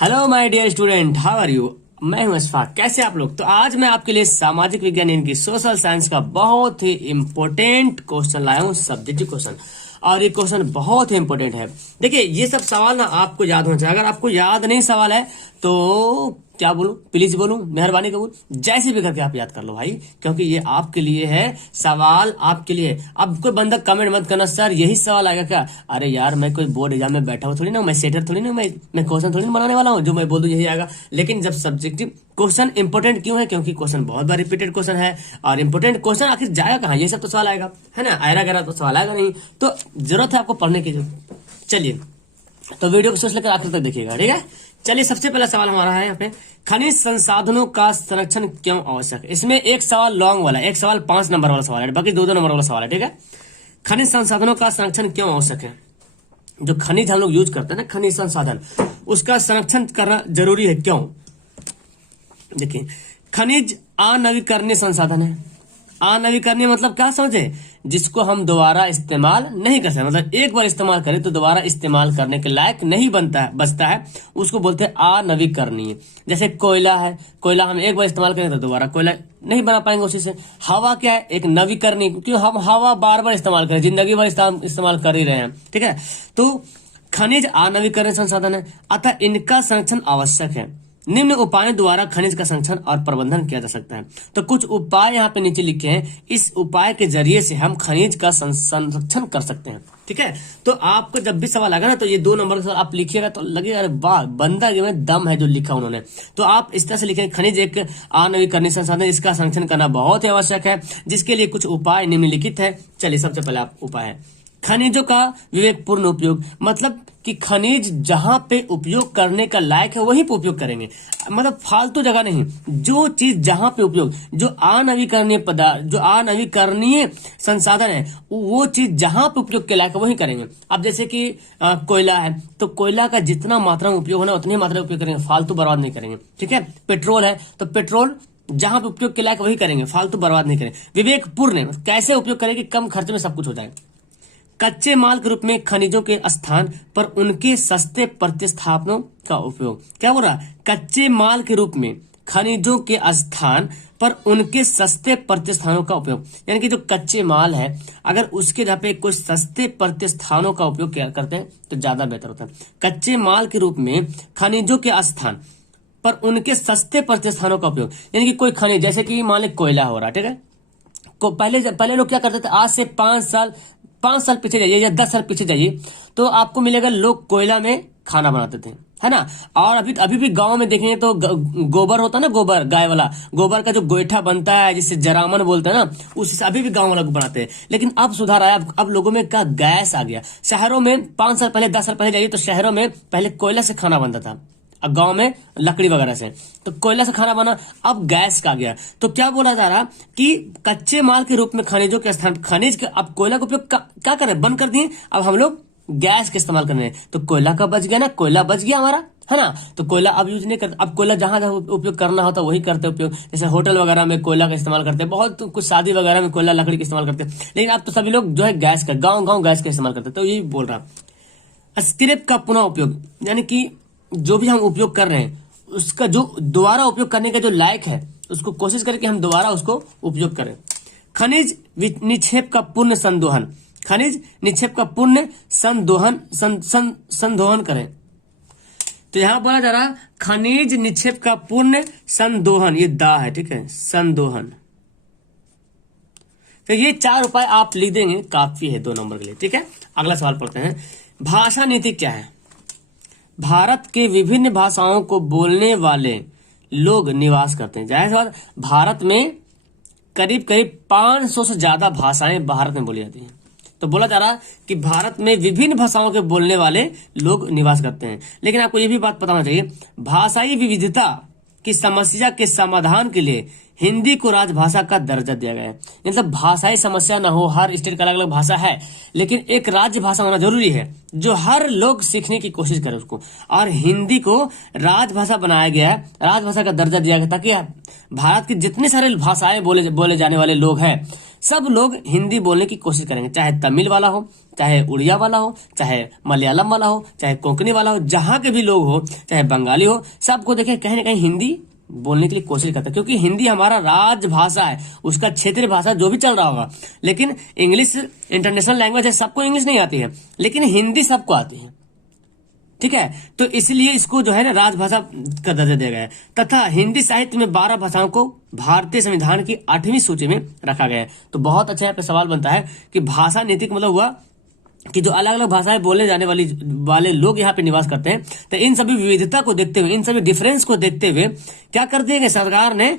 Hello my dear student, how are you. मैं हूं अशफाक। कैसे आप लोग। तो आज मैं आपके लिए सामाजिक विज्ञान यानी कि सोशल साइंस का बहुत ही इंपॉर्टेंट क्वेश्चन लाया हूं, सब्जेक्टिव क्वेश्चन। और ये क्वेश्चन बहुत ही इंपॉर्टेंट है। देखिए, ये सब सवाल ना आपको याद होना चाहिए। अगर आपको याद नहीं सवाल है तो क्या बोलूं, प्लीज बोलूं, मेहरबानी कबूल, जैसे भी करके आप याद कर लो भाई, क्योंकि ये आपके लिए है, सवाल आपके लिए। अब कोई बंदा कमेंट मत करना सर यही सवाल आएगा क्या। अरे यार, मैं कोई बोर्ड एग्जाम में बैठा हुआ थोड़ी ना, मैं सेटर थोड़ी ना, मैं क्वेश्चन थोड़ी ना बनाने वाला हूँ जो मैं बोल दूं यही आएगा। लेकिन जब सब्जेक्टिव क्वेश्चन इंपॉर्टेंट क्यों है, क्योंकि क्वेश्चन बहुत बार रिपीटेड क्वेश्चन है। और इंपॉर्टेंट क्वेश्चन आखिर जाएगा कहाँ, ये सब तो सवाल आएगा, है ना। आयरा गहरा तो सवाल आएगा नहीं, तो जरूरत है आपको पढ़ने की। चलिए, तो वीडियो को सोच लेकर आखिर तक देखिएगा, ठीक है। चलिए, सबसे पहला सवाल हमारा है यहाँ पे, खनिज संसाधनों का संरक्षण क्यों आवश्यक है। इसमें एक सवाल लॉन्ग वाला, एक सवाल 5 नंबर वाला सवाल है, बाकी 2-2 नंबर वाला सवाल है, ठीक है। खनिज संसाधनों का संरक्षण क्यों आवश्यक है। जो खनिज हम लोग यूज करते हैं ना, खनिज संसाधन, उसका संरक्षण करना जरूरी है। क्यों। देखिए, खनिज अनवीकरणीय संसाधन है। अनवीकरणीय मतलब क्या समझे, जिसको हम दोबारा इस्तेमाल नहीं कर सकते। मतलब एक बार इस्तेमाल करें तो दोबारा इस्तेमाल करने के लायक नहीं बचता है, उसको बोलते हैं अनवीकरणीय। जैसे कोयला है, कोयला हम एक बार इस्तेमाल करें तो दोबारा कोयला नहीं बना पाएंगे उसी से। हवा क्या है, एक नवीकरणीय, क्योंकि हम हवा बार बार इस्तेमाल करें, जिंदगी भर इस्तेमाल कर ही रहे हैं, ठीक है। तो खनिज अनवीकरणीय संसाधन है, अतः इनका संरक्षण आवश्यक है। निम्न उपायों द्वारा खनिज का संरक्षण और प्रबंधन किया जा सकता है। तो कुछ उपाय यहाँ पे नीचे लिखे हैं, इस उपाय के जरिए से हम खनिज का संरक्षण कर सकते हैं, ठीक है। तो आपको जब भी सवाल आएगा ना, तो ये 2 नंबर का सवाल आप लिखिएगा तो लगेगा अरे वाह, बंदा में दम है जो लिखा उन्होंने। तो आप इस तरह से लिखेंगे, खनिज एक अनवीकरणीय संसाधन, इसका संरक्षण करना बहुत ही आवश्यक है, जिसके लिए कुछ उपाय निम्नलिखित है। चलिए, सबसे पहले आप उपाय है खनिजों का विवेकपूर्ण उपयोग। मतलब कि खनिज जहां पे उपयोग करने का लायक है वहीं पे उपयोग करेंगे, मतलब फालतू जगह नहीं। जो चीज जहां पे उपयोग, जो अनवीकरणीय पदार्थ, जो अनवीकरणीय संसाधन है, वो चीज जहां पे उपयोग के लायक है वहीं करेंगे। अब जैसे कि कोयला है, तो कोयला का जितना मात्रा में उपयोग होना उतनी मात्रा में उपयोग करेंगे, फालतू बर्बाद नहीं करेंगे, ठीक है। पेट्रोल है, तो पेट्रोल जहां पे उपयोग के लायक वही करेंगे, फालतू बर्बाद नहीं करेंगे। विवेकपूर्ण कैसे उपयोग करेंगे, कम खर्च में सब कुछ हो जाए। कच्चे माल के रूप में खनिजों के स्थान पर उनके सस्ते प्रतिस्थापनों का उपयोग। क्या बोल रहा है, कच्चे माल के रूप में खनिजों के स्थान पर उनके सस्ते प्रतिस्थानों का उपयोग। यानी कि जो कच्चे माल है, अगर उसके जगह पे कुछ सस्ते प्रतिस्थानों का उपयोग करते हैं तो ज्यादा बेहतर होता है। कच्चे माल के रूप में खनिजों के स्थान पर उनके सस्ते प्रतिस्थानों का उपयोग। यानी कि कोई खनिज, जैसे कि मान लीजिए कोयला हो रहा, ठीक है। पहले लोग क्या करते थे, आज से 5 साल पीछे जाइए या 10 साल पीछे जाइए तो आपको मिलेगा लोग कोयला में खाना बनाते थे, है ना। और अभी भी गांव में देखेंगे तो गोबर होता है ना, गोबर गाय वाला, गोबर का जो गोईठा बनता है जिसे जरामन बोलते हैं ना, उससे अभी भी गांव वाला बनाते हैं। लेकिन अब सुधार आया, अब लोगों में क्या गैस आ गया। शहरों में 5 साल पहले 10 साल पहले जाइए तो शहरों में पहले कोयला से खाना बनता था, अब गांव में लकड़ी वगैरह से, तो कोयला से खाना बना, अब गैस का गया। तो क्या बोला जा रहा कि कच्चे माल के रूप में खनिजों के स्थान, खनिज के, अब कोयला का उपयोग क्या कर रहे, बंद कर दिए, अब हम लोग गैस का इस्तेमाल कर रहे हैं। तो कोयला का बच गया ना, कोयला बच गया हमारा, है ना। तो कोयला अब यूज नहीं करते, अब कोयला जहां जहां उपयोग करना होता वही करते उपयोग। जैसे होटल वगैरह में कोयला का इस्तेमाल करते हैं, बहुत कुछ शादी वगैरह में कोयला लकड़ी का इस्तेमाल करते हैं। लेकिन अब तो सभी लोग जो है गैस का, गाँव गैस का इस्तेमाल करते हैं। तो यही बोल रहा। स्क्रैप का पुनः उपयोग, यानी कि जो भी हम उपयोग कर रहे हैं उसका जो दोबारा उपयोग करने का जो लायक है, उसको कोशिश करें कि हम दोबारा उसको उपयोग करें। खनिज निक्षेप का पुण्य संदोहन, खनिज निक्षेप का पुण्य संदोहन करें। तो यहां बोला जा रहा खनिज निक्षेप का पुण्य संदोहन, ये दा है, ठीक है, संदोहन। तो ये 4 उपाय आप लिख देंगे, काफी है 2 नंबर के लिए, ठीक है। अगला सवाल पढ़ते हैं, भाषा नीति क्या है। भारत के विभिन्न भाषाओं को बोलने वाले लोग निवास करते हैं। जाहिर बात, भारत में करीब 500 से ज्यादा भाषाएं भारत में बोली जाती हैं। तो बोला जा रहा कि भारत में विभिन्न भाषाओं के बोलने वाले लोग निवास करते हैं। लेकिन आपको यह भी बात पता होना चाहिए, भाषाई विविधता की समस्या के समाधान के लिए हिंदी को राजभाषा का दर्जा दिया गया है। मतलब भाषाई समस्या ना हो, हर स्टेट का अलग अलग भाषा है, लेकिन एक राज्य भाषा होना जरूरी है जो हर लोग सीखने की कोशिश करे उसको। और हिंदी को राजभाषा बनाया गया है, राजभाषा का दर्जा दिया गया ताकि भारत के जितने सारे भाषाएं बोले जाने वाले लोग हैं सब लोग हिंदी बोलने की कोशिश करेंगे, चाहे तमिल वाला हो, चाहे उड़िया वाला हो, चाहे मलयालम वाला हो, चाहे कोंकणी वाला हो, जहां के भी लोग हो, चाहे बंगाली हो, सबको देखें कहीं ना कहीं हिंदी बोलने के लिए कोशिश करता है, क्योंकि हिंदी हमारा राजभाषा है, उसका क्षेत्रीय भाषा जो भी चल रहा होगा। लेकिन इंग्लिश इंटरनेशनल लैंग्वेज है, सबको इंग्लिश नहीं आती है, लेकिन हिंदी सबको आती है। ठीक है, तो इसलिए इसको जो है ना राजभाषा का दर्जा दिया गया है। तथा हिंदी साहित्य में 12 भाषाओं को भारतीय संविधान की 8वीं सूची में रखा गया है। तो बहुत अच्छा यहाँ पे सवाल बनता है कि भाषा नीति का मतलब हुआ कि जो अलग अलग भाषाएं बोले जाने वाले लोग यहाँ पे निवास करते हैं, तो इन सभी विविधता को देखते हुए, इन सभी डिफरेंस को देखते हुए क्या कर दिया गया, सरकार ने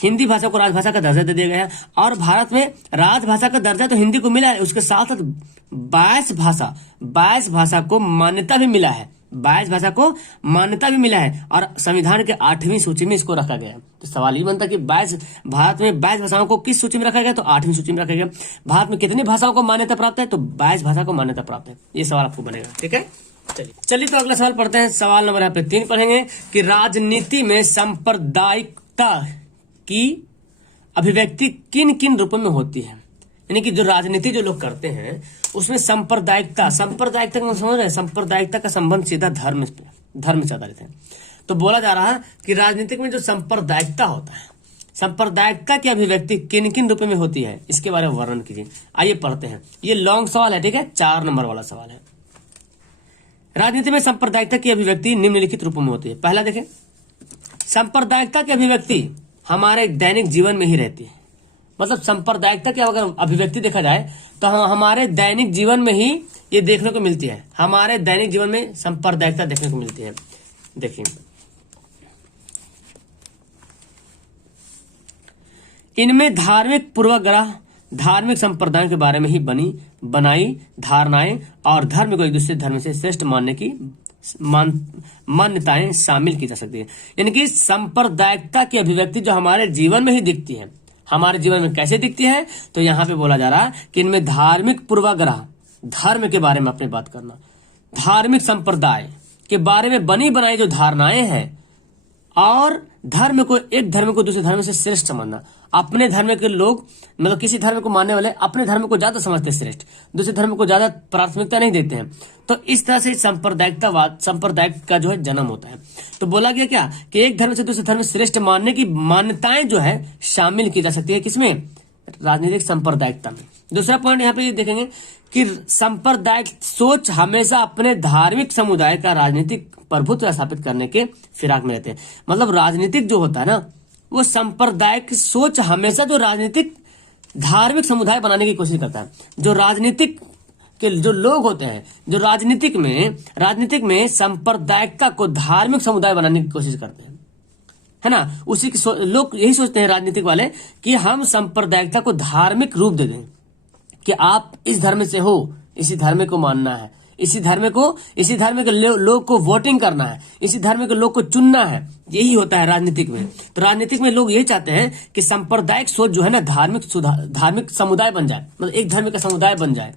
हिंदी भाषा को राजभाषा का दर्जा दे दिया गया है। और भारत में राजभाषा का दर्जा तो हिंदी को मिला है, उसके साथ साथ 22 भाषा को मान्यता भी मिला है, 22 भाषा को मान्यता भी मिला है, और संविधान के 8वीं सूची में इसको रखा गया है। तो सवाल ये बनता है कि भारत में 22 भाषाओं को किस सूची में रखा गया, तो 8वीं सूची में रखा गया। भारत में कितनी भाषाओं को मान्यता प्राप्त है, तो 22 भाषा को मान्यता प्राप्त है। ये सवाल आपको बनेगा। ठीक है, चलिए तो अगला सवाल पढ़ते हैं। सवाल नंबर यहाँ पे 3 पढ़ेंगे कि राजनीति में सांप्रदायिकता की अभिव्यक्ति किन किन रूपों में होती है। यानी कि जो राजनीति जो लोग करते हैं उसमें सांप्रदायिकता का मतलब समझ रहे हैं, सांप्रदायिकता का संबंध सीधा धर्म से आधारित है। तो बोला जा रहा है कि राजनीतिक में जो सांप्रदायिकता होता है, सांप्रदायिकता की अभिव्यक्ति किन किन रूपों में होती है, इसके बारे में वर्णन कीजिए। आइए पढ़ते हैं, ये लॉन्ग सवाल है। ठीक है, 4 नंबर वाला सवाल है। राजनीति में सांप्रदायिकता की अभिव्यक्ति निम्नलिखित रूपों में होती है। पहला देखें, सांप्रदायिकता की अभिव्यक्ति हमारे दैनिक जीवन में ही रहती है। मतलब सांप्रदायिकता की अगर अभिव्यक्ति देखा जाए तो हमारे दैनिक जीवन में ही ये देखने को मिलती है। हमारे दैनिक जीवन में सांप्रदायिकता देखने को मिलती है। देखिए, इनमें धार्मिक पूर्वाग्रह, धार्मिक संप्रदायों के बारे में ही बनाई धारणाएं और धर्म को एक दूसरे धर्म से श्रेष्ठ मानने की मान्यताएं शामिल की जा सकती है। यानी कि सांप्रदायिकता की अभिव्यक्ति जो हमारे जीवन में ही दिखती है। हमारे जीवन में कैसे दिखती है, तो यहाँ पे बोला जा रहा है कि इनमें धार्मिक पूर्वाग्रह, धर्म के बारे में अपने बात करना, धार्मिक संप्रदाय के बारे में बनी बनाई जो धारणाएं हैं, और एक धर्म को दूसरे धर्म से श्रेष्ठ समझना। अपने धर्म के लोग, मतलब किसी धर्म को मानने वाले अपने धर्म को ज्यादा समझते श्रेष्ठ, दूसरे धर्म को ज्यादा प्राथमिकता नहीं देते हैं। तो इस तरह से सांप्रदायिक का जो है जन्म होता है। तो बोला गया क्या कि एक धर्म से दूसरे धर्म श्रेष्ठ मानने की मान्यताएं जो है शामिल की जा सकती है, किसमें, राजनीतिक सांप्रदायिकता में। दूसरा पॉइंट यहाँ पे ये देखेंगे कि सांप्रदायिक सोच हमेशा अपने धार्मिक समुदाय का राजनीतिक प्रभुत्व स्थापित करने के फिराक में रहते हैं। मतलब राजनीतिक जो होता है ना, वो सांप्रदायिक सोच हमेशा जो राजनीतिक धार्मिक समुदाय बनाने की कोशिश करता है। जो राजनीतिक के जो लोग होते हैं, जो राजनीतिक में सांप्रदायिकता को धार्मिक समुदाय बनाने की कोशिश करते हैं, है ना। उसी की लोग यही सोचते हैं राजनीतिक वाले कि हम सांप्रदायिकता को धार्मिक रूप दे दें, कि आप इस धर्म से हो, इसी धर्म को मानना है, इसी धर्म के लोग को वोटिंग करना है, इसी धर्म के लोग को चुनना है। यही होता है राजनीतिक में। तो राजनीतिक में लोग यही चाहते हैं कि सांप्रदायिक सोच जो है ना धार्मिक समुदाय बन जाए, मतलब एक धर्म का समुदाय बन जाए।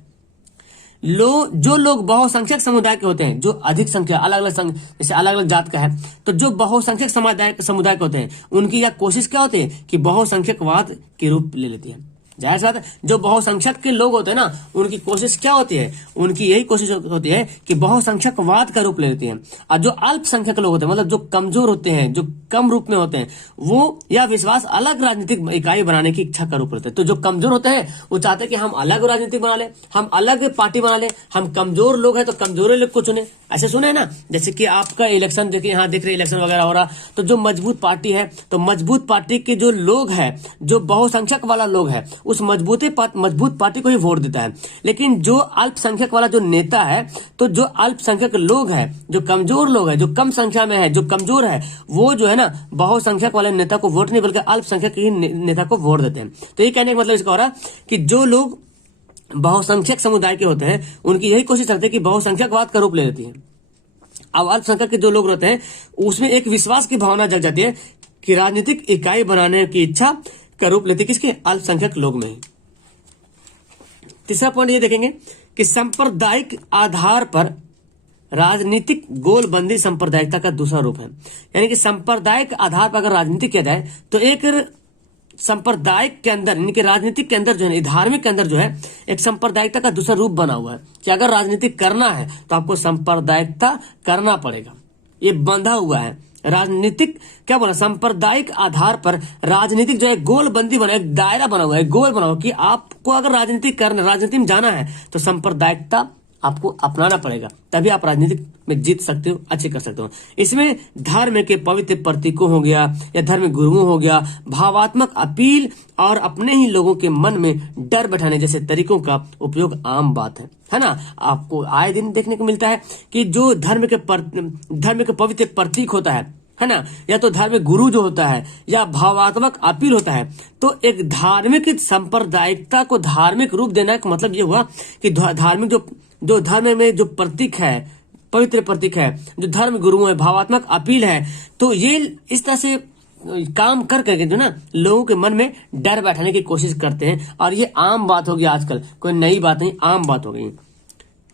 जो लोग बहुसंख्यक समुदाय के होते हैं, जो अधिक संख्या जैसे अलग अलग जात का है, तो जो बहुसंख्यक समुदाय के होते हैं, उनकी यह कोशिश क्या होती है कि बहुसंख्यकवाद के रूप ले लेती है। जाहिर बात है, जो बहुसंख्यक के लोग होते हैं ना, उनकी कोशिश क्या होती है, उनकी यही कोशिश होती है कि बहुसंख्यकवाद का रूप ले लेती हैं। और जो अल्पसंख्यक लोग होते हैं, मतलब जो कमजोर होते हैं, जो कम रूप में होते हैं, वो यह विश्वास अलग राजनीतिक इकाई बनाने की इच्छा का रूप लेते हैं। तो जो कमजोर होते हैं वो चाहते हैं कि हम अलग राजनीतिक बना ले, हम अलग पार्टी बना ले, हम कमजोर लोग हैं तो कमजोर लोग को चुने। ऐसे सुने ना, जैसे कि आपका इलेक्शन देखिए, यहाँ देख रहे इलेक्शन वगैरह हो रहा, तो जो मजबूत पार्टी है, तो मजबूत पार्टी के जो लोग हैं, जो बहुसंख्यक वाला लोग है, उस मजबूत पार्टी को ही वोट देता है। लेकिन जो अल्पसंख्यक वाला जो नेता है, तो जो अल्पसंख्यक लोग है, जो कमजोर लोग है, जो कम संख्या में है, जो कमजोर है, वो जो है ना बहुसंख्यक वाले नेता को वोट नहीं बल्कि अल्पसंख्यक ही नेता को वोट देते हैं। तो ये कहने का मतलब इसका हो रहा कि जो लोग बहुसंख्यक समुदाय के होते हैं, उनकी यही कोशिश रहती है कि बहुसंख्यकवाद का रूप ले लेती है। अब अल्पसंख्यक के जो लोग रहते हैं, उसमें एक विश्वास की भावना जग जाती है कि राजनीतिक इकाई बनाने की इच्छा का रूप लेती है किसके, अल्पसंख्यक लोग में ही। तीसरा पॉइंट ये देखेंगे कि सांप्रदायिक आधार पर राजनीतिक गोलबंदी सांप्रदायिकता का दूसरा रूप है। यानी कि सांप्रदायिक आधार पर अगर राजनीति किया जाए तो एक सांप्रदायिक के अंदर, इनके राजनीतिक के अंदर जो है, धार्मिक के अंदर जो है एक सांप्रदायिकता का दूसरा रूप बना हुआ है कि अगर राजनीतिक करना है तो आपको सांप्रदायिकता करना पड़ेगा। ये बंधा हुआ है राजनीतिक, क्या बोला, सांप्रदायिक आधार पर राजनीतिक जो है गोलबंदी बना, एक दायरा बना हुआ है, गोल बना हुआ कि आपको अगर राजनीति में जाना है तो सांप्रदायिकता आपको अपनाना पड़ेगा, तभी आप राजनीतिक में जीत सकते हो, अच्छे कर सकते हो। इसमें धर्म के पवित्र प्रतीकों हो गया या धर्म गुरुओं हो गया, भावात्मक अपील और अपने ही लोगों के मन में डर बैठाने जैसे तरीकों का उपयोग आम बात है ना। आपको आए दिन देखने को मिलता है कि जो धर्म के पवित्र प्रतीक होता है ना, या तो धार्मिक गुरु जो होता है या भावात्मक अपील होता है, तो एक धार्मिक सांप्रदायिकता को धार्मिक रूप देने का मतलब ये हुआ कि धार्मिक जो धर्म में जो प्रतीक है, पवित्र प्रतीक है, जो धर्म गुरु है, भावात्मक अपील है, तो ये इस तरह से काम कर करके जो ना लोगों के मन में डर बैठाने की कोशिश करते हैं। और ये आम बात होगी आजकल, कोई नई बात नहीं, आम बात हो गई।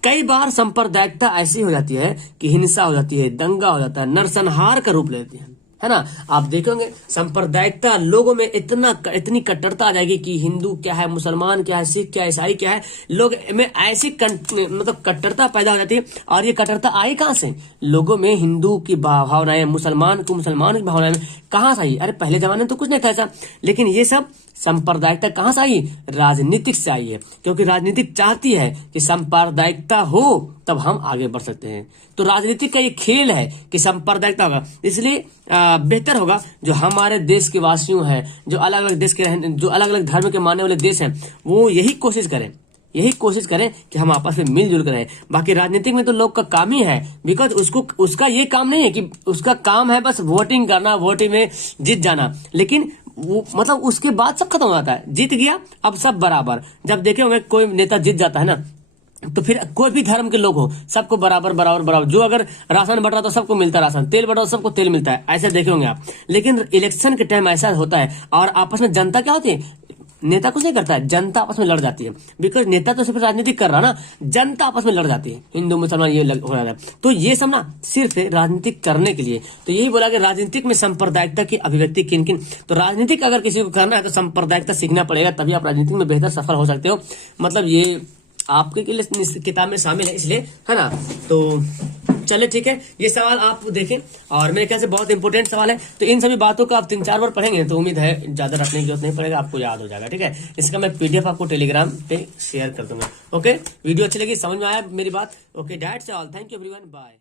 कई बार सांप्रदायिकता ऐसी हो जाती है कि हिंसा हो जाती है, दंगा हो जाता है, नरसंहार का रूप लेती है ना। आप देखेंगे सांप्रदायिकता लोगों में इतनी कट्टरता आ जाएगी कि हिंदू क्या है, मुसलमान क्या है, सिख क्या है, ईसाई क्या है, लोग में ऐसी मतलब कट्टरता पैदा हो जाती है। और ये कट्टरता आई कहां से? लोगों में हिंदू की भावनाएं, मुसलमान की भावनाएं कहां से आई? अरे पहले जमाने में तो कुछ नहीं था ऐसा, लेकिन ये सब सांप्रदायिकता कहां से आई? राजनीतिक से आई है, क्योंकि राजनीतिक चाहती है कि सांप्रदायिकता हो तब हम आगे बढ़ सकते हैं। तो राजनीतिक का ये खेल है कि सांप्रदायिकता होगा, इसलिए बेहतर होगा जो हमारे देश के वासियों हैं, जो अलग अलग देश के जो अलग अलग धर्म के मानने वाले देश हैं, वो यही कोशिश करें कि हम आपस में मिलजुल कर रहें। बाकी राजनीतिक में तो लोग का काम ही है, बिकॉज उसका ये काम नहीं है कि उसका काम है बस वोटिंग करना, वोटिंग में जीत जाना, लेकिन वो मतलब उसके बाद सब खत्म हो जाता है। जीत गया, अब सब बराबर। जब देखे होंगे कोई नेता जीत जाता है ना, तो फिर कोई भी धर्म के लोग हो, सबको बराबर, जो अगर राशन बढ़ रहा तो सबको मिलता राशन, तेल बढ़ रहा तो सबको तेल मिलता है, ऐसे देखे होंगे आप। लेकिन इलेक्शन के टाइम ऐसा होता है और आपस में जनता क्या होती है, नेता कुछ नहीं करता है, जनता आपस में लड़ जाती है। बिकॉज नेता तो सिर्फ राजनीतिक कर रहा ना, जनता आपस में लड़ जाती है, हिंदू मुसलमान ये हो रहा है। तो ये सब ना सिर्फ राजनीतिक करने के लिए। तो यही बोला कि राजनीतिक में सांप्रदायिकता की अभिव्यक्ति किन किन, तो राजनीतिक अगर किसी को करना है तो सांप्रदायिकता सीखना पड़ेगा, तभी आप राजनीतिक में बेहतर सफल हो सकते हो। मतलब ये आपके के लिए किताब में शामिल है, इसलिए, है ना। तो चले ठीक है, ये सवाल आप देखें और मेरे ख्याल से बहुत इंपॉर्टेंट सवाल है। तो इन सभी बातों को आप 3-4 बार पढ़ेंगे तो उम्मीद है ज्यादा रटने की जरूरत नहीं पड़ेगा, आपको याद हो जाएगा। ठीक है, इसका मैं पीडीएफ आपको टेलीग्राम पे शेयर कर दूंगा। ओके, वीडियो अच्छी लगी, समझ में आया मेरी बात? Okay, that's all, thank you everyone, bye.